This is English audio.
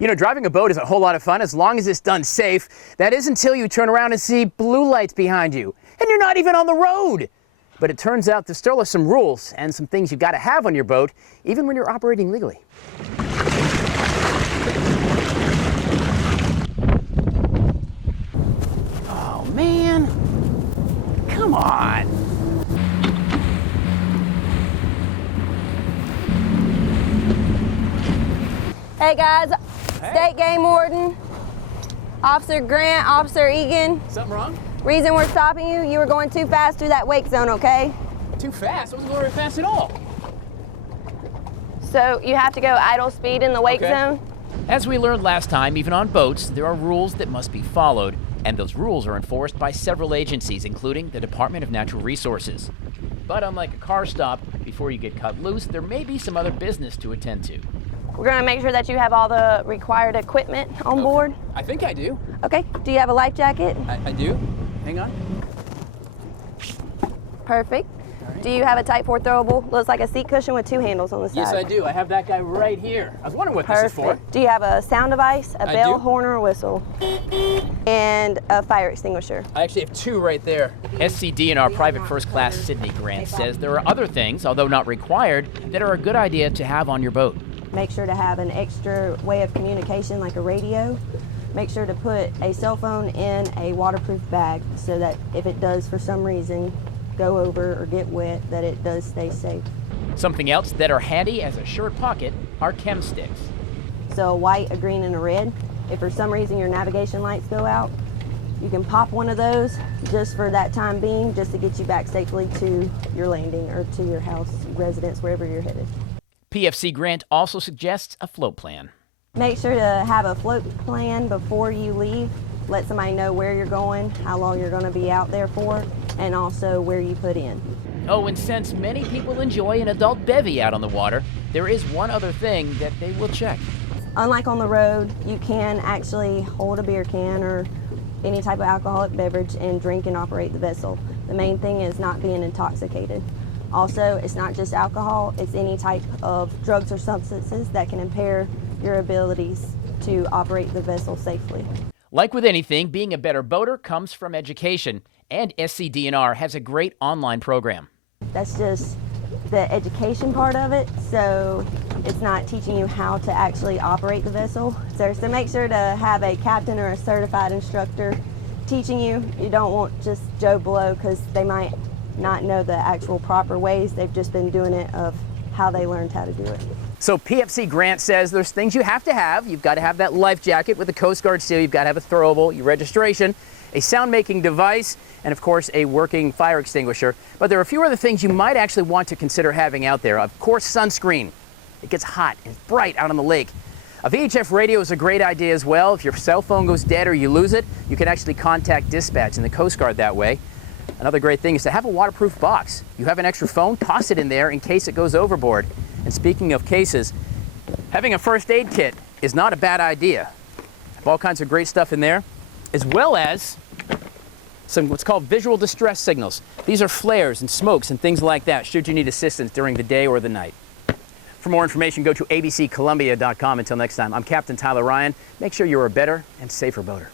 You know, driving a boat is a whole lot of fun as long as it's done safe. That is until you turn around and see blue lights behind you, and you're not even on the road. But it turns out there still are some rules and some things you've got to have on your boat, even when you're operating legally. Oh, man. Come on. Hey guys, State Game Warden, Officer Grant, Officer Egan. Something wrong? Reason we're stopping you, you were going too fast through that wake zone, okay? Too fast? I wasn't going very fast at all. So you have to go idle speed in the wake zone? As we learned last time, even on boats, there are rules that must be followed, and those rules are enforced by several agencies, including the Department of Natural Resources. But unlike a car stop, before you get cut loose, there may be some other business to attend to. We're going to make sure that you have all the required equipment on board. I think I do. Okay, do you have a life jacket? I do. Hang on. Perfect. Do you have a Type 4 throwable? Looks like a seat cushion with two handles on the side. Yes, I do. I have that guy right here. I was wondering what this is for. Do you have a sound device, a bell, horn, or a whistle? And a fire extinguisher? I actually have two right there. SCDNR Private First Class Sydney Grant says there are other things, although not required, that are a good idea to have on your boat. Make sure to have an extra way of communication like a radio. Make sure to put a cell phone in a waterproof bag so that if it does for some reason go over or get wet, that it does stay safe. Something else that are handy as a short pocket are chem sticks. So a white, a green, and a red. If for some reason your navigation lights go out, you can pop one of those just for that time being, just to get you back safely to your landing or to your house, residence, wherever you're headed. PFC Grant also suggests a float plan. Make sure to have a float plan before you leave. Let somebody know where you're going, how long you're going to be out there for, and also where you put in. Oh, and since many people enjoy an adult bevy out on the water, there is one other thing that they will check. Unlike on the road, you can actually hold a beer can or any type of alcoholic beverage and drink and operate the vessel. The main thing is not being intoxicated. Also, it's not just alcohol, it's any type of drugs or substances that can impair your abilities to operate the vessel safely. Like with anything, being a better boater comes from education, and SCDNR has a great online program. That's just the education part of it, so it's not teaching you how to actually operate the vessel. So make sure to have a captain or a certified instructor teaching you. You don't want just Joe Blow, because they might not know the actual proper ways. They've just been doing it of how they learned how to do it. So PFC Grant says there's things you have to have. You've got to have that life jacket with the Coast Guard seal. You've got to have a throwable, your registration, a sound-making device, and of course a working fire extinguisher. But there are a few other things you might actually want to consider having out there. Of course, sunscreen. It gets hot and bright out on the lake. A VHF radio is a great idea as well. If your cell phone goes dead or you lose it, you can actually contact dispatch and the Coast Guard that way. Another great thing is to have a waterproof box. You have an extra phone, toss it in there in case it goes overboard. And speaking of cases, having a first aid kit is not a bad idea. Have all kinds of great stuff in there, as well as some what's called visual distress signals. These are flares and smokes and things like that should you need assistance during the day or the night. For more information, go to abccolumbia.com. Until next time, I'm Captain Tyler Ryan. Make sure you're a better and safer boater.